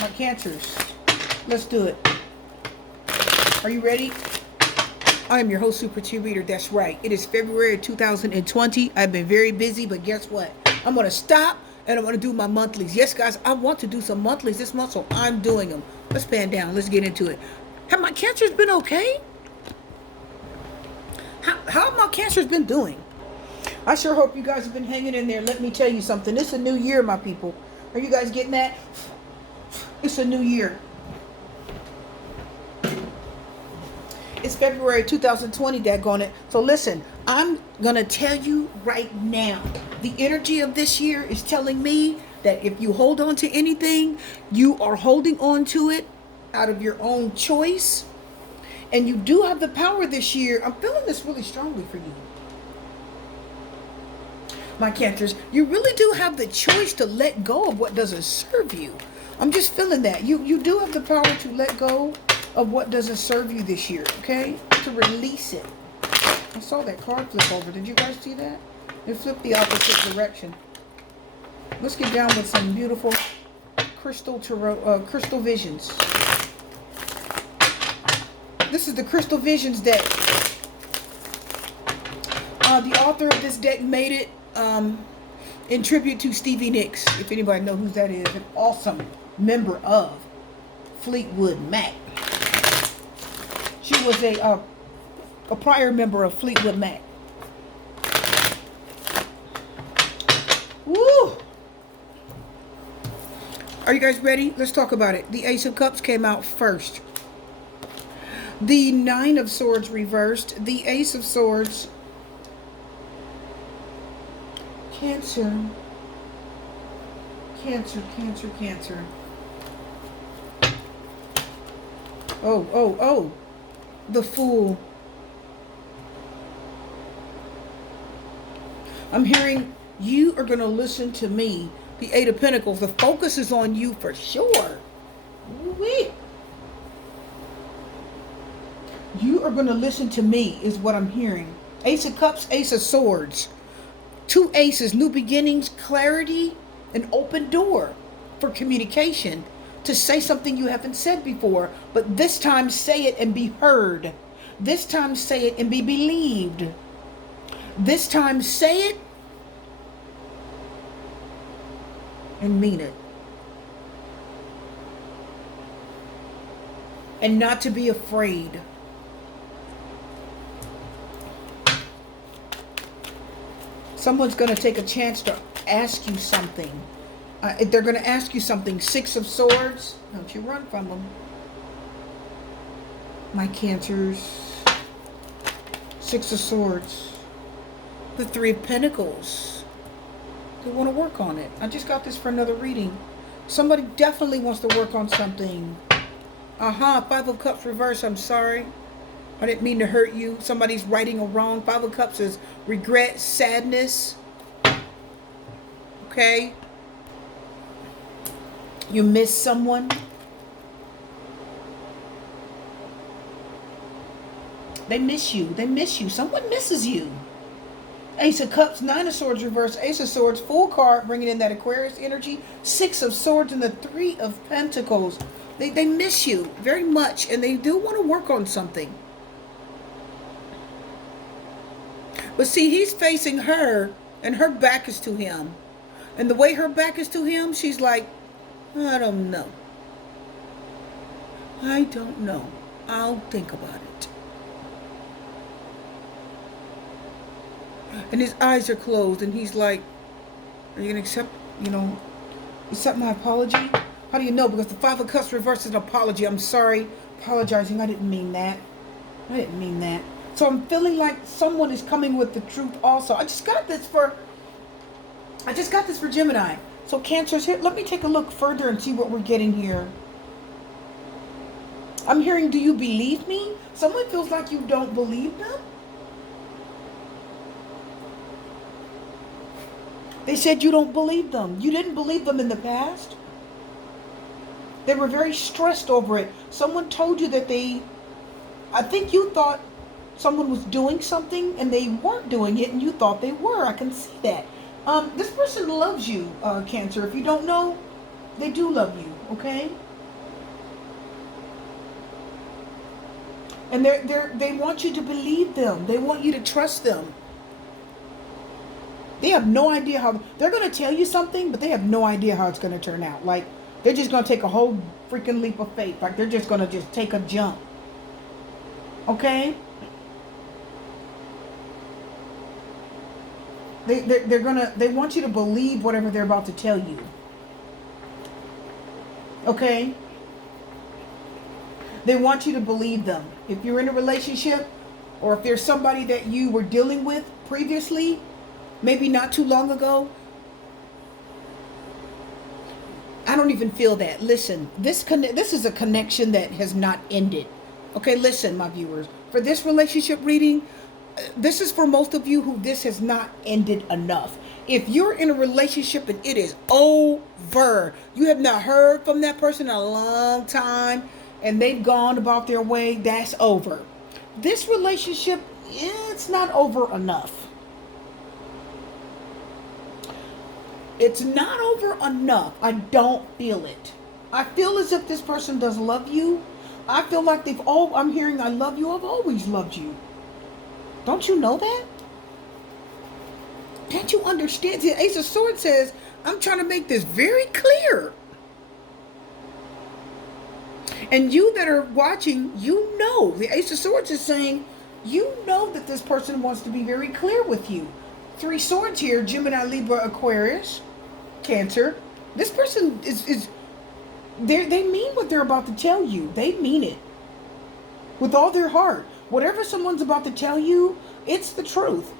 My Cancers, let's do it. Are you ready? I am your host, Super T Reader. That's right. It is February 2020. I've been very busy, but guess what? I'm going to stop and I'm going to do my monthlies. Yes, guys, I want to do some monthlies this month, so I'm doing them. Let's pan down. Let's get into it. Have my cancers been okay? How have my cancers been doing? I sure hope you guys have been hanging in there. Let me tell you something. It's a new year, my people. Are you guys getting that? It's a new year. It's February 2020, daggone it. So listen, I'm going to tell you right now, the energy of this year is telling me that if you hold on to anything, you are holding on to it out of your own choice. And you do have the power this year. I'm feeling this really strongly for you. My Cancers, you really do have the choice to let go of what doesn't serve you. I'm just feeling that. You do have the power to let go of what doesn't serve you this year, okay? To release it. I saw that card flip over. Did you guys see that? It flipped the opposite direction. Let's get down with some beautiful crystal tarot, crystal visions. This is the Crystal Visions deck. The author of this deck made it in tribute to Stevie Nicks. If anybody knows who that is, an awesome member of Fleetwood Mac. She was a prior member of Fleetwood Mac. Woo! Are you guys ready? Let's talk about it. The Ace of Cups came out first. The Nine of Swords reversed. The Ace of Swords. Cancer. Cancer, Cancer, Cancer. Oh. The Fool. I'm hearing you are going to listen to me. The Eight of Pentacles. The focus is on you for sure. Woo-wee. You are going to listen to me is what I'm hearing. Ace of Cups, Ace of Swords. Two aces, new beginnings, clarity, an open door for communication. To say something you haven't said before, but this time say it and be heard. This time say it and be believed. This time say it and mean it. And not to be afraid. Someone's going to take a chance to ask you something. If they're going to ask you something, Six of Swords, don't you run from them. My Cancers. Six of Swords. The Three of Pentacles. They want to work on it. I just got this for another reading. Somebody definitely wants to work on something. Five of Cups reverse. I'm sorry. I didn't mean to hurt you. Somebody's righting a wrong. Five of Cups is regret, sadness. Okay. You miss someone. They miss you. They miss you. Someone misses you. Ace of Cups, Nine of Swords reverse, Ace of Swords, full card, bringing in that Aquarius energy. Six of Swords and the Three of Pentacles. They miss you very much, and they do want to work on something. But see, he's facing her, and her back is to him. And the way her back is to him, she's like, I don't know. I don't know. I'll think about it. And his eyes are closed, and he's like, are you going to accept my apology? How do you know? Because the Five of Cups reverses an apology. I'm sorry. Apologizing. I didn't mean that. I didn't mean that. So I'm feeling like someone is coming with the truth also. I just got this for Gemini. So Cancers, here, let me take a look further and see what we're getting here. I'm hearing, do you believe me? Someone feels like you don't believe them. They said you don't believe them. You didn't believe them in the past. They were very stressed over it. Someone told you that I think you thought someone was doing something and they weren't doing it and you thought they were. I can see that. This person loves you, Cancer. If you don't know, they do love you, okay? And they want you to believe them. They want you to trust them. They have no idea how they're going to tell you something, but they have no idea how it's going to turn out. Like, they're just going to take a whole freaking leap of faith. Like, they're just going to just take a jump. Okay? They want you to believe whatever they're about to tell you. Okay? They want you to believe them. If you're in a relationship, or if there's somebody that you were dealing with previously, maybe not too long ago, I don't even feel that. Listen, this is a connection that has not ended. Okay, listen, my viewers. For this relationship reading, this is for most of you who this has not ended enough. If you're in a relationship and it is over, you have not heard from that person in a long time, and they've gone about their way, that's over. This relationship, it's not over enough. It's not over enough. I don't feel it. I feel as if this person does love you. I feel like I'm hearing I love you. I've always loved you. Don't you know that? Can't you understand? The Ace of Swords says, I'm trying to make this very clear. And you that are watching, you know. The Ace of Swords is saying, you know that this person wants to be very clear with you. 3 swords here, Gemini, Libra, Aquarius, Cancer. This person is they mean what they're about to tell you. They mean it with all their heart. Whatever someone's about to tell you, it's the truth.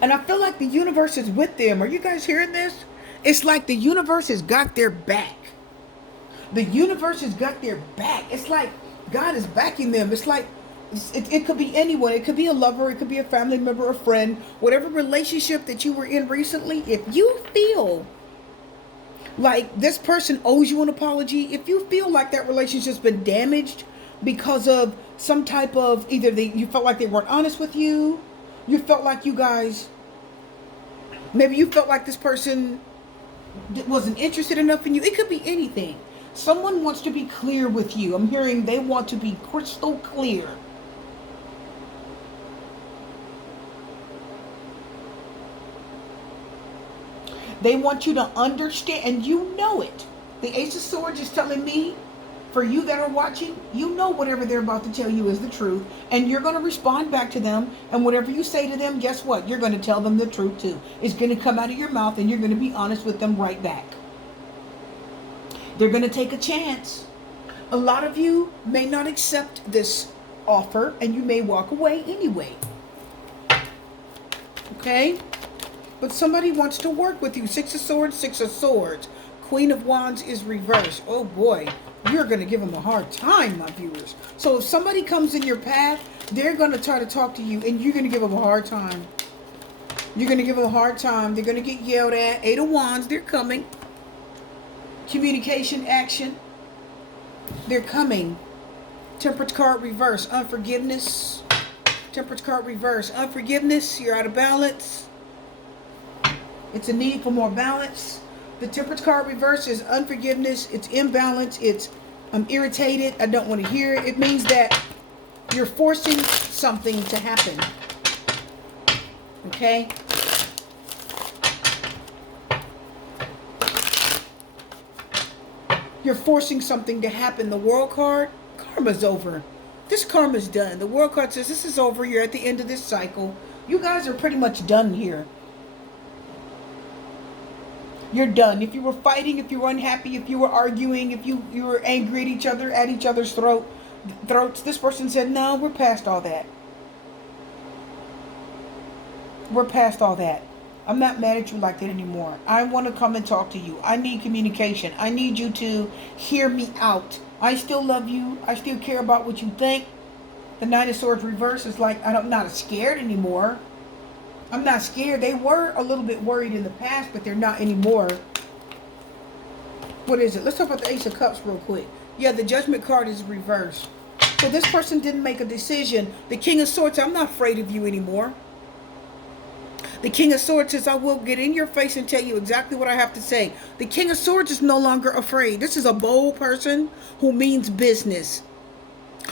And I feel like the universe is with them. Are you guys hearing this? It's like the universe has got their back. The universe has got their back. It's like God is backing them. It's like it could be anyone. It could be a lover. It could be a family member, a friend. Whatever relationship that you were in recently, if you feel like this person owes you an apology, if you feel like that relationship's been damaged because of some type of either you felt like they weren't honest with you, you felt like you guys, maybe you felt like this person wasn't interested enough in you. It could be anything. Someone wants to be clear with you. I'm hearing they want to be crystal clear. They want you to understand, and you know it. The Ace of Swords is telling me, for you that are watching, you know whatever they're about to tell you is the truth, and you're going to respond back to them, and whatever you say to them, guess what? You're going to tell them the truth too. It's going to come out of your mouth, and you're going to be honest with them right back. They're going to take a chance. A lot of you may not accept this offer, and you may walk away anyway. Okay? But somebody wants to work with you. 6 of Swords, 6 of Swords. Queen of Wands is reversed. Oh boy, you're going to give them a hard time, my viewers. So if somebody comes in your path, they're going to try to talk to you, and you're going to give them a hard time. You're going to give them a hard time. They're going to get yelled at. 8 of Wands, they're coming. Communication, action. They're coming. Temperance card reverse. Unforgiveness. Temperance card reverse. Unforgiveness. You're out of balance. It's a need for more balance. The Temperance card reverse is unforgiveness. It's imbalance. It's I'm irritated. I don't want to hear it. It means that you're forcing something to happen. Okay? You're forcing something to happen. The World card, karma's over. This karma's done. The World card says this is over. You're at the end of this cycle. You guys are pretty much done here. You're done. If you were fighting, if you were unhappy, if you were arguing, if you were angry at each other's throats, this person said, no, we're past all that. We're past all that. I'm not mad at you like that anymore. I want to come and talk to you. I need communication. I need you to hear me out. I still love you. I still care about what you think. The Nine of Swords reverse is like, I'm not scared anymore. I'm not scared. They were a little bit worried in the past, but they're not anymore. What is it? Let's talk about the Ace of Cups real quick. Yeah, the Judgment card is reversed. So this person didn't make a decision. The King of Swords, I'm not afraid of you anymore. The King of Swords says, I will get in your face and tell you exactly what I have to say. The King of Swords is no longer afraid. This is a bold person who means business.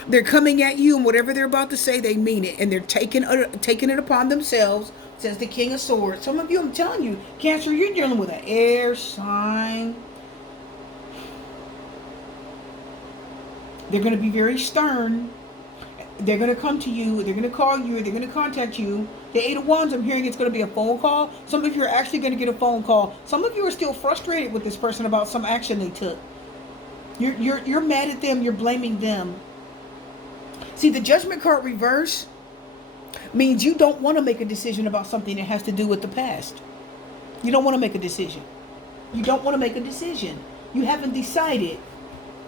They're coming at you, and whatever they're about to say, they mean it. And they're taking it upon themselves, says the King of Swords. Some of you, I'm telling you, Cancer, you're dealing with an air sign. They're going to be very stern. They're going to come to you. They're going to call you. They're going to contact you. The Eight of Wands, I'm hearing it's going to be a phone call. Some of you are actually going to get a phone call. Some of you are still frustrated with this person about some action they took. You're mad at them. You're blaming them. See, the Judgment card reverse means you don't want to make a decision about something that has to do with the past. You don't want to make a decision. You don't want to make a decision. You haven't decided.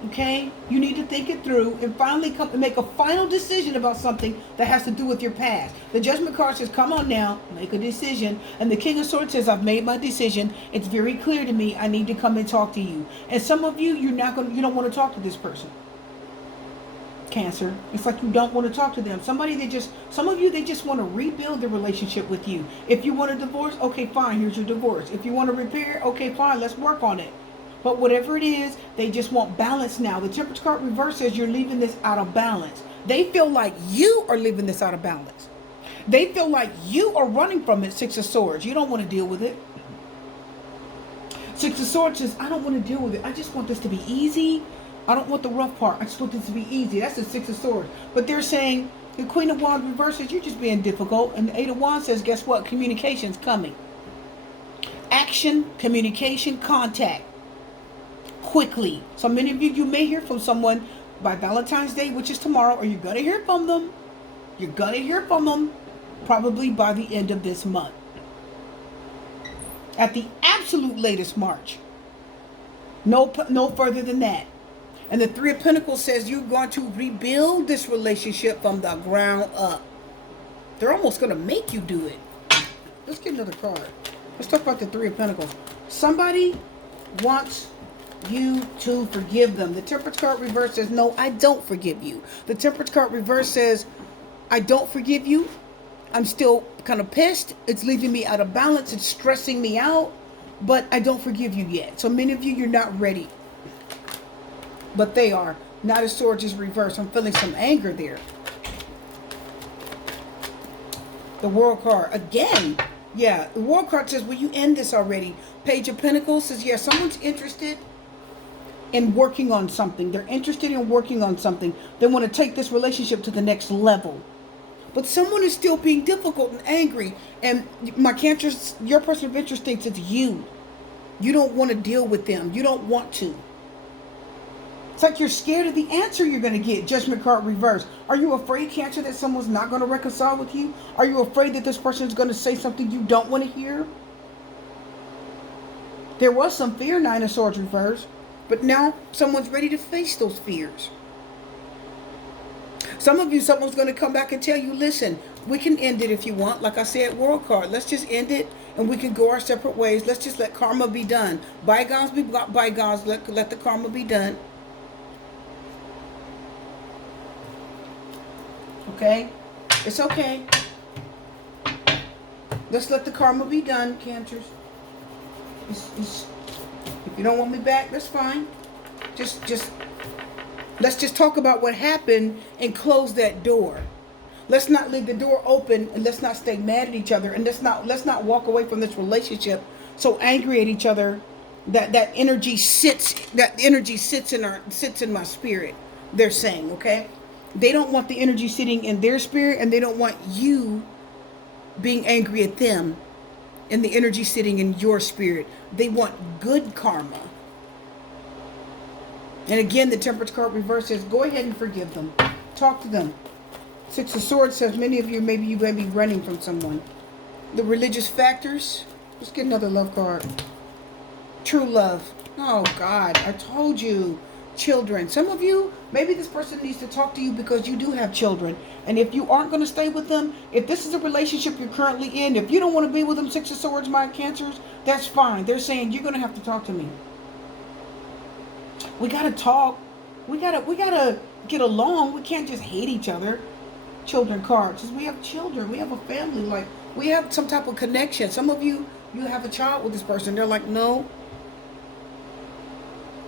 Okay? You need to think it through and finally come and make a final decision about something that has to do with your past. The Judgment card says, come on now, make a decision. And the King of Swords says, I've made my decision. It's very clear to me. I need to come and talk to you. And some of you, you don't want to talk to this person. Cancer. It's like you don't want to talk to them. Some of you, they just want to rebuild the relationship with you. If you want a divorce, okay, fine, here's your divorce. If you want to repair, okay, fine, let's work on it. But whatever it is, they just want balance now. The Temperance card reverse says you're leaving this out of balance. They feel like you are leaving this out of balance. They feel like you are running from it, Six of Swords. You don't want to deal with it. Six of Swords says, I don't want to deal with it. I just want this to be easy. I don't want the rough part. I just want this to be easy. That's the Six of Swords. But they're saying, the Queen of Wands reverses, you're just being difficult. And the Eight of Wands says, guess what? Communication's coming. Action, communication, contact. Quickly. So many of you may hear from someone by Valentine's Day, which is tomorrow, or you're going to hear from them. You're going to hear from them probably by the end of this month. At the absolute latest, March. No further than that. And the Three of Pentacles says you're going to rebuild this relationship from the ground up. They're almost going to make you do it. Let's get another card. Let's talk about the Three of Pentacles. Somebody wants you to forgive them. The Temperance card reverse says, no, I don't forgive you. The Temperance card reverse says, I don't forgive you. I'm still kind of pissed. It's leaving me out of balance. It's stressing me out. But I don't forgive you yet. So many of you, you're not ready. But they are. Knight of Swords is reversed. I'm feeling some anger there. The World card. Again. Yeah. The World card says, will you end this already? Page of Pentacles says, yeah, someone's interested in working on something. They're interested in working on something. They want to take this relationship to the next level. But someone is still being difficult and angry. And my Cancers, your person of interest thinks it's you. You don't want to deal with them. You don't want to. It's like you're scared of the answer you're going to get. Judgment card reverse. Are you afraid, Cancer, that someone's not going to reconcile with you? Are you afraid that this person is going to say something you don't want to hear? There was some fear, Nine of Swords reverse. But now someone's ready to face those fears. Some of you, someone's going to come back and tell you, listen, we can end it if you want. Like I said, World card. Let's just end it and we can go our separate ways. Let's just let karma be done. Bygones be bygones. Let the karma be done. Okay? It's okay. Let's let the karma be done, Cancers. If you don't want me back, that's fine. Let's just talk about what happened and close that door. Let's not leave the door open, and let's not stay mad at each other, and let's not walk away from this relationship so angry at each other that energy sits in my spirit. They're saying, okay? They don't want the energy sitting in their spirit, and they don't want you being angry at them and the energy sitting in your spirit. They want good karma. And again, the Temperance card reverse says, go ahead and forgive them. Talk to them. Six of Swords says, many of you, maybe you may be running from someone. The religious factors. Let's get another love card. True love. Oh, God, I told you. Children. Some of you, maybe this person needs to talk to you because you do have children. And if you aren't going to stay with them, if this is a relationship you're currently in, if you don't want to be with them, Six of Swords, my Cancers, that's fine. They're saying you're going to have to talk to me. We got to talk. We got to get along. We can't just hate each other. Children cards. Because we have children. We have a family. Like, We have some type of connection. Some of you, you have a child with this person. They're like, no,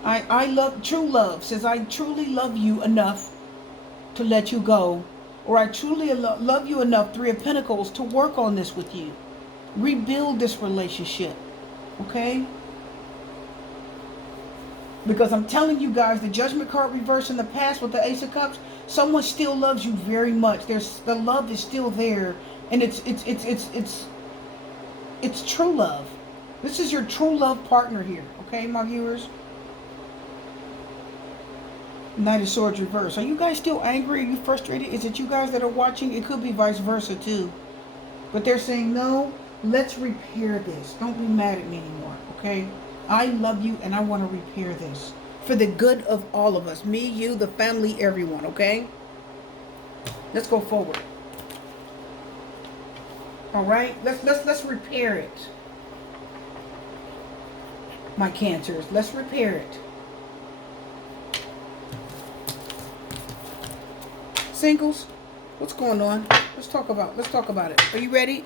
I love, true love says, I truly love you enough to let you go. Or I truly love you enough, Three of Pentacles, to work on this with you. Rebuild this relationship. Okay? Because I'm telling you guys, the Judgment card reversed in the past with the Ace of Cups, someone still loves you very much. The love is still there, and it's true love. This is your true love partner here, okay, my viewers? Knight of Swords reversed. Are you guys still angry? Are you frustrated? Is it you guys that are watching? It could be vice versa too. But they're saying, no, let's repair this. Don't be mad at me anymore, okay? I love you and I want to repair this for the good of all of us. Me, you, the family, everyone, okay? Let's go forward. All right? Let's repair it. My Cancers, let's repair it. Singles, what's going on? Let's talk about it. Are you ready?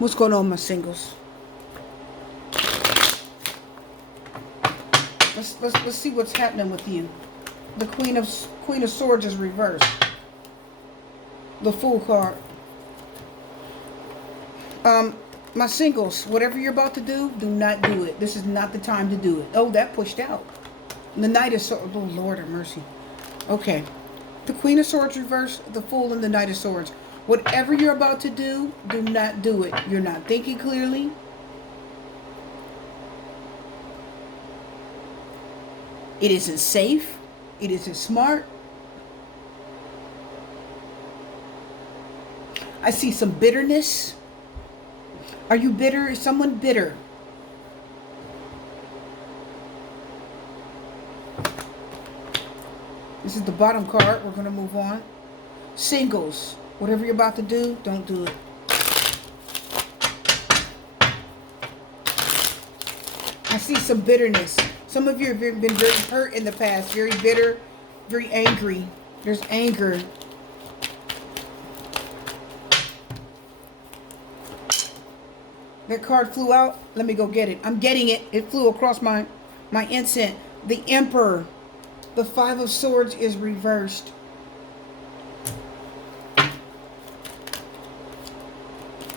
What's going on, my singles? Let's see what's happening with you. The Queen of Swords is reversed. The Fool card. My singles, whatever you're about to do not do it. This is not the time to do it. Oh, that pushed out. The Knight of Swords. Oh, Lord have mercy. Okay. The Queen of Swords reversed, the Fool, and the Knight of Swords. Whatever you're about to do not do it. You're not thinking clearly. It isn't safe. It isn't smart. I see some bitterness. Are you bitter? Is someone bitter? This is the bottom card. We're going to move on. Singles. Whatever you're about to do, don't do it. I see some bitterness. Some of you have been very hurt in the past. Very bitter. Very angry. There's anger. That card flew out. Let me go get it. I'm getting it. It flew across my incense. The Emperor. The Five of Swords is reversed.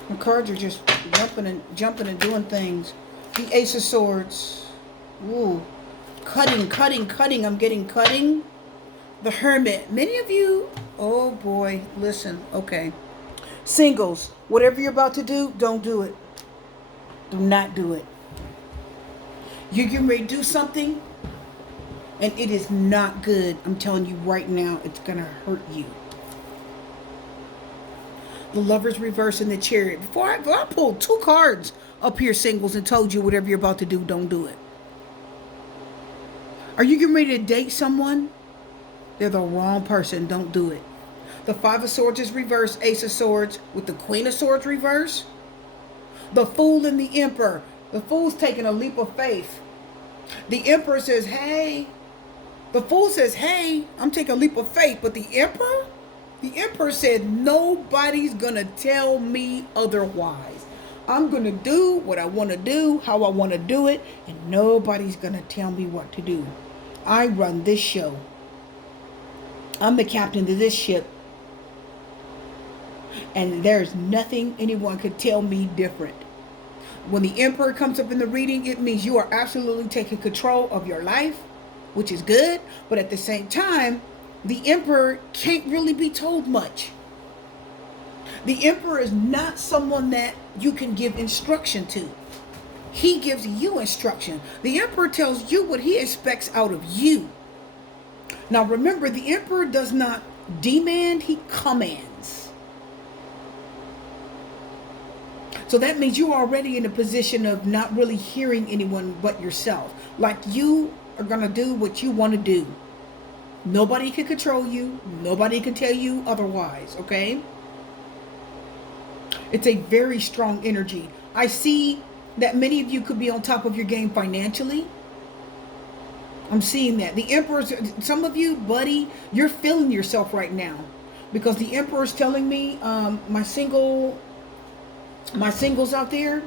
The cards are just jumping and doing things. The Ace of Swords. Ooh. Cutting. I'm getting cutting. The Hermit. Many of you, oh boy, listen. Okay. Singles. Whatever you're about to do, don't do it. Do not do it. You're getting ready to do something, and it is not good. I'm telling you right now, it's going to hurt you. The Lover's reverse in the Chariot. Before I pulled two cards up here, singles, and told you whatever you're about to do, don't do it. Are you getting ready to date someone? They're the wrong person. Don't do it. The Five of Swords is reversed. Ace of Swords with the Queen of Swords reverse. The Fool and the Emperor. The Fool's taking a leap of faith. The Emperor says, hey. The Fool says, hey, I'm taking a leap of faith. But the Emperor said, nobody's going to tell me otherwise. I'm going to do what I want to do, how I want to do it, and nobody's going to tell me what to do. I run this show. I'm the captain of this ship. And there's nothing anyone could tell me different. When the Emperor comes up in the reading, it means you are absolutely taking control of your life, which is good. But at the same time, the Emperor can't really be told much. The Emperor is not someone that you can give instruction to. He gives you instruction. The Emperor tells you what he expects out of you. Now remember, the Emperor does not demand, he commands. So that means you're already in a position of not really hearing anyone but yourself. Like you are going to do what you want to do. Nobody can control you. Nobody can tell you otherwise, okay? It's a very strong energy. I see that many of you could be on top of your game financially. I'm seeing that. The Emperor's, some of you, buddy, you're feeling yourself right now. Because the Emperor's telling me, my singles out there,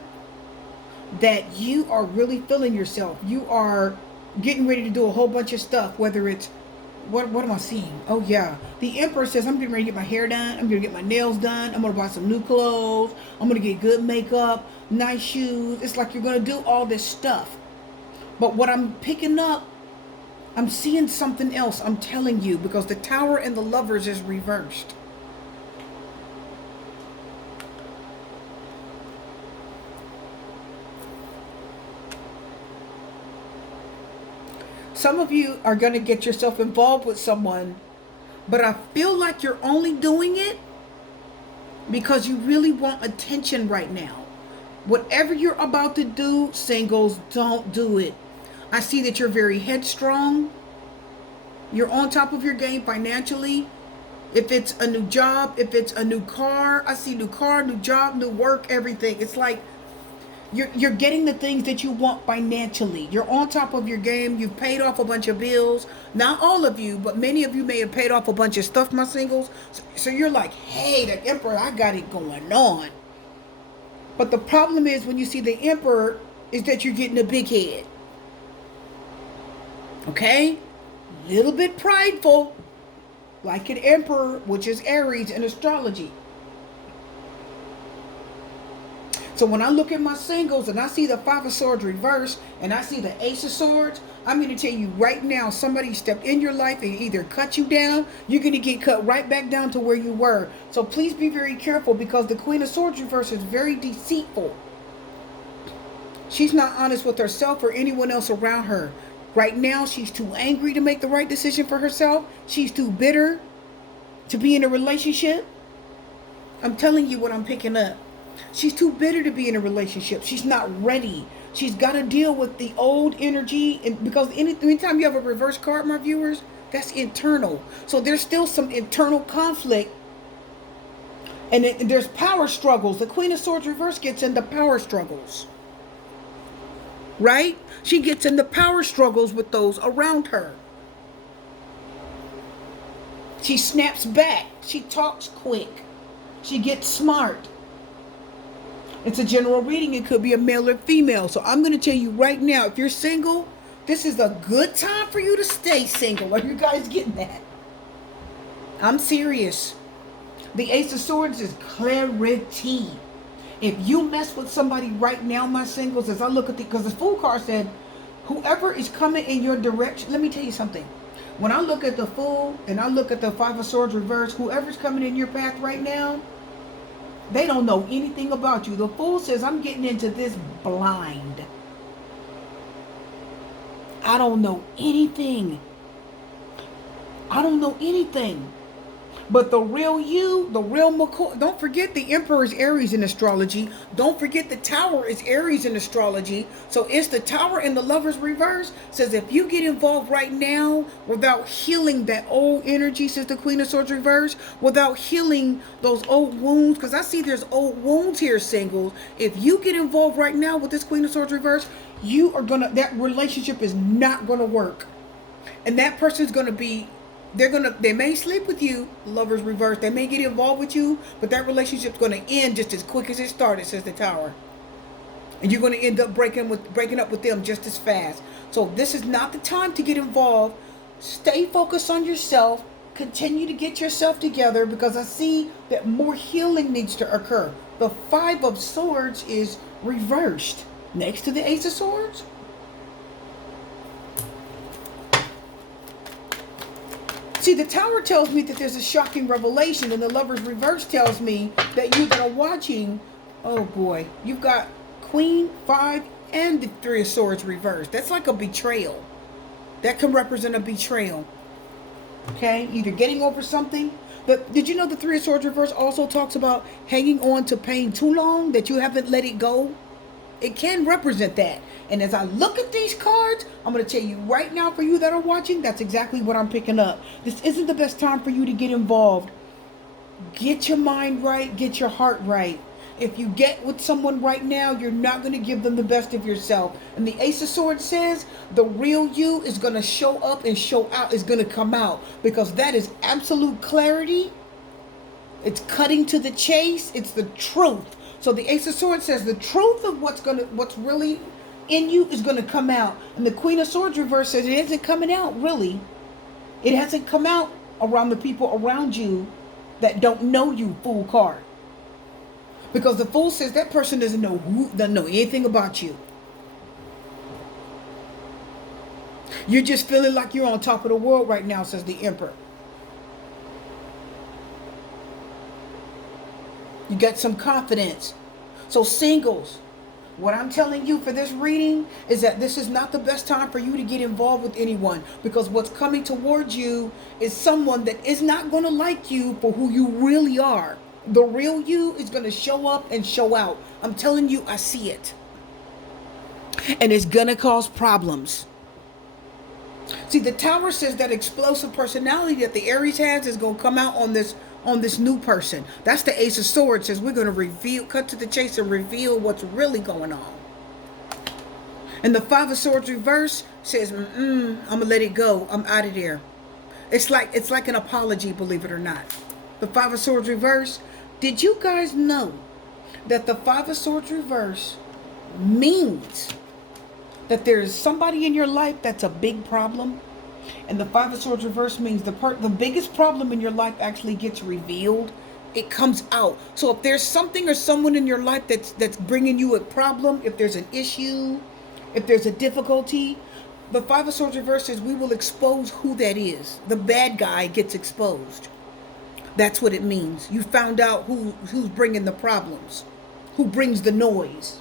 that you are really feeling yourself. You are getting ready to do a whole bunch of stuff, whether it's, what am I seeing? Oh yeah. The Emperor says, I'm getting ready to get my hair done. I'm going to get my nails done. I'm going to buy some new clothes. I'm going to get good makeup, nice shoes. It's like you're going to do all this stuff. But what I'm picking up, I'm seeing something else. I'm telling you, because the Tower and the Lovers is reversed. Some of you are going to get yourself involved with someone, but I feel like you're only doing it because you really want attention right now. Whatever you're about to do, singles, don't do it. I see that you're very headstrong. You're on top of your game financially. If it's a new job, if it's a new car, I see new car, new job, new work, everything. It's like you're getting the things that you want financially. You're on top of your game. You've paid off a bunch of bills. Not all of you, but many of you may have paid off a bunch of stuff, my singles. So you're like, hey, the Emperor, I got it going on. But the problem is when you see the Emperor is that you're getting a big head. Okay? Little bit prideful. Like an Emperor, which is Aries in astrology. So when I look at my singles and I see the Five of Swords reversed and I see the Ace of Swords, I'm going to tell you right now, somebody stepped in your life and either cut you down, you're going to get cut right back down to where you were. So please be very careful, because the Queen of Swords reversed is very deceitful. She's not honest with herself or anyone else around her. Right now, she's too angry to make the right decision for herself. She's too bitter to be in a relationship. I'm telling you what I'm picking up. She's too bitter to be in a relationship. She's not ready. She's got to deal with the old energy. And because anytime you have a reverse card, my viewers, that's internal. So there's still some internal conflict. And there's power struggles. The Queen of Swords reverse gets into power struggles. Right? She gets into power struggles with those around her. She snaps back. She talks quick. She gets smart. It's a general reading. It could be a male or female. So I'm going to tell you right now, if you're single, this is a good time for you to stay single. Are you guys getting that? I'm serious. The Ace of Swords is clarity. If you mess with somebody right now, my singles, as I look at because the Fool card said, whoever is coming in your direction, let me tell you something. When I look at the Fool and I look at the Five of Swords reverse, whoever's coming in your path right now, they don't know anything about you. The Fool says, I'm getting into this blind. I don't know anything. I don't know anything. But the real you, the real McCoy, don't forget the Emperor is Aries in astrology. Don't forget the Tower is Aries in astrology. So it's the Tower and the Lovers reverse. Says if you get involved right now without healing that old energy, says the Queen of Swords reverse, without healing those old wounds, because I see there's old wounds here, singles. If you get involved right now with this Queen of Swords reverse, you are gonna, that relationship is not gonna work. And that person's gonna be, they may sleep with you, Lovers reverse. They may get involved with you, but that relationship's going to end just as quick as it started, says the Tower. And you're going to end up breaking up with them just as fast. So this is not the time to get involved. Stay focused on yourself. Continue to get yourself together, because I see that more healing needs to occur. The Five of Swords is reversed next to the Ace of Swords. See, the Tower tells me that there's a shocking revelation, and the Lovers reverse tells me that you that are watching, oh boy, you've got Queen, Five, and the Three of Swords reversed. That's like a betrayal. That can represent a betrayal. Okay, either getting over something. But did you know the Three of Swords reverse also talks about hanging on to pain too long, that you haven't let it go? It can represent that. And as I look at these cards, I'm going to tell you right now, for you that are watching, that's exactly what I'm picking up. This isn't the best time for you to get involved. Get your mind right. Get your heart right. If you get with someone right now, you're not going to give them the best of yourself. And the Ace of Swords says the real you is going to show up and show out, is going to come out, because that is absolute clarity. It's cutting to the chase. It's the truth. So the Ace of Swords says the truth of what's really in you is going to come out. And the Queen of Swords reverse says it isn't coming out, really. It hasn't come out around the people around you that don't know you, Fool card. Because the Fool says that person doesn't know anything about you. You're just feeling like you're on top of the world right now, says the Emperor. You got some confidence. So singles, what I'm telling you for this reading is that this is not the best time for you to get involved with anyone, because what's coming towards you is someone that is not going to like you for who you really are. The real you is going to show up and show out. I'm telling you, I see it. And it's going to cause problems. See, the Tower says that explosive personality that the Aries has is going to come out on this new person. That's the Ace of Swords. Says we're going to cut to the chase and reveal what's really going on. And the Five of Swords reverse says, I'm going to let it go. I'm out of there. It's like an apology, believe it or not. The Five of Swords reverse. Did you guys know that the Five of Swords reverse means that there is somebody in your life that's a big problem? And the Five of Swords reverse means the biggest problem in your life actually gets revealed. It comes out. So if there's something or someone in your life that's bringing you a problem, if there's an issue, if there's a difficulty, the Five of Swords reverse says we will expose who that is. The bad guy gets exposed. That's what it means. You found out who's bringing the problems, who brings the noise.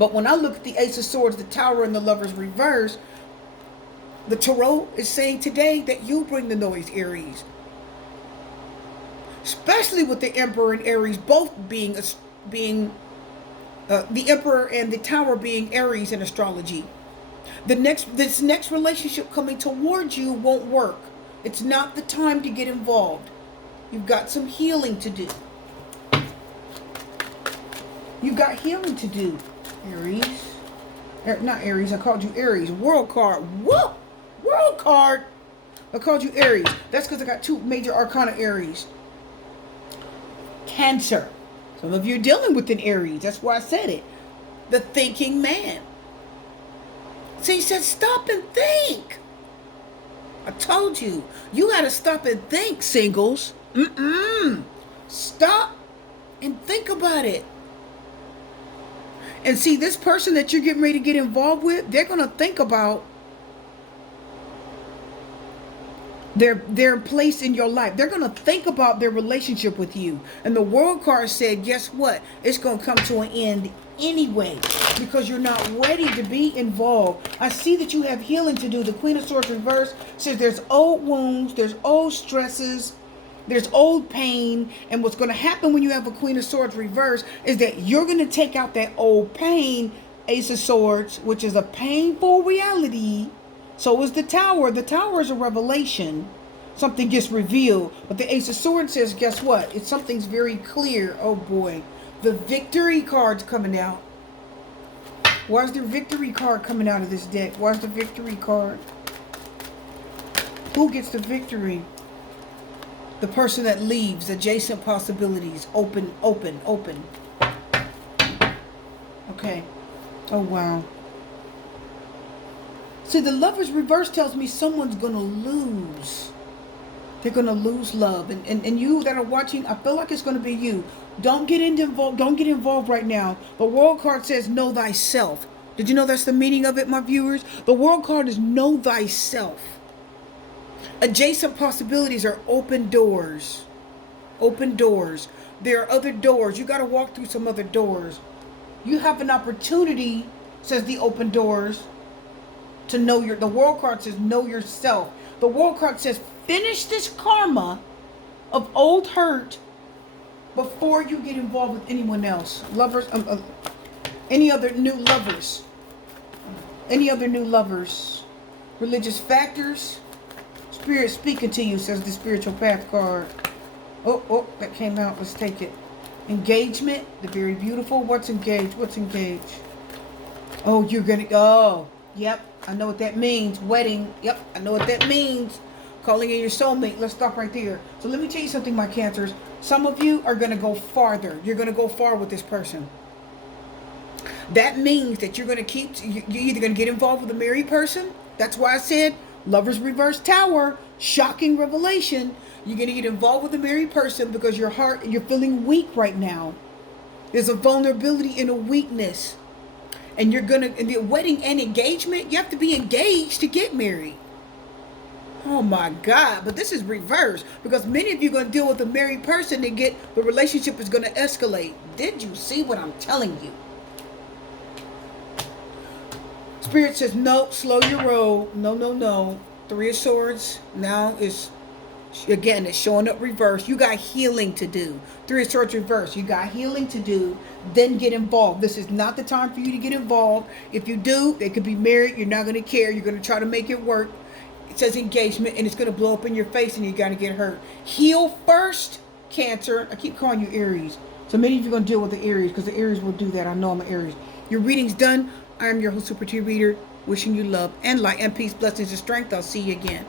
But when I look at the Ace of Swords, the Tower, and the Lovers reverse, the Tarot is saying today that you bring the noise, Aries. Especially with the Emperor and Aries both being the Emperor and the Tower being Aries in astrology. This next relationship coming towards you won't work. It's not the time to get involved. You've got some healing to do. You've got healing to do, Aries. Not Aries, I called you Aries. World card. Whoa! World card. I called you Aries. That's because I got two major arcana Aries. Cancer. Some of you are dealing with an Aries. That's why I said it. The thinking man. So he said, stop and think. I told you. You got to stop and think, singles. Stop and think about it. And see, this person that you're getting ready to get involved with, they're going to think about their place in your life. They're going to think about their relationship with you. And the World card said, guess what? It's going to come to an end anyway, because you're not ready to be involved. I see that you have healing to do. The Queen of Swords reverse says there's old wounds, there's old stresses, there's old pain. And what's going to happen when you have a Queen of Swords reverse is that you're going to take out that old pain, Ace of Swords, which is a painful reality. So is the Tower. The Tower is a revelation. Something gets revealed. But the Ace of Swords says, guess what? Something's very clear. Oh boy. The Victory card's coming out. Why is the Victory card coming out of this deck? Why is the Victory card? Who gets the victory? The person that leaves. Adjacent possibilities. Open, open, open. Okay. Oh, wow. See, the Lovers reverse tells me someone's going to lose. They're going to lose love. And you that are watching, I feel like it's going to be you. Don't get involved right now. The World card says know thyself. Did you know that's the meaning of it, my viewers? The World card is know thyself. Adjacent possibilities are open doors. Open doors. There are other doors. You got to walk through some other doors. You have an opportunity, says the open doors, to know the World card says know yourself. The World card says finish this karma of old hurt before you get involved with anyone else. Lovers, any other new lovers. Any other new lovers. Religious factors. Spirit speaking to you, says the Spiritual Path card. Oh, that came out. Let's take it. Engagement, the very beautiful. What's engaged? What's engaged? Oh, you're gonna. Oh, yep. I know what that means. Wedding. Yep, I know what that means. Calling in your soulmate. Let's stop right there. So let me tell you something, my Cancers. Some of you are gonna go farther. You're gonna go far with this person. That means that you're gonna keep. You're either gonna get involved with a married person. That's why I said Lovers Reverse Tower. Shocking revelation. You're going to get involved with a married person because your heart, you're feeling weak right now. There's a vulnerability and a weakness. And you're going to, in the wedding and engagement, you have to be engaged to get married. Oh my God. But this is reverse because many of you are going to deal with a married person and the relationship is going to escalate. Did you see what I'm telling you? Spirit says, no, slow your roll. No, no, no. Three of Swords now is, again, it's showing up reverse. You got healing to do. Three of Swords reverse. You got healing to do. Then get involved. This is not the time for you to get involved. If you do, they could be married. You're not going to care. You're going to try to make it work. It says engagement, and it's going to blow up in your face, and you got to get hurt. Heal first, Cancer. I keep calling you Aries. So many of you are going to deal with the Aries because the Aries will do that. I know I'm an Aries. Your reading's done. I am your host, Super T Reader. Wishing you love and light and peace, blessings and strength. I'll see you again.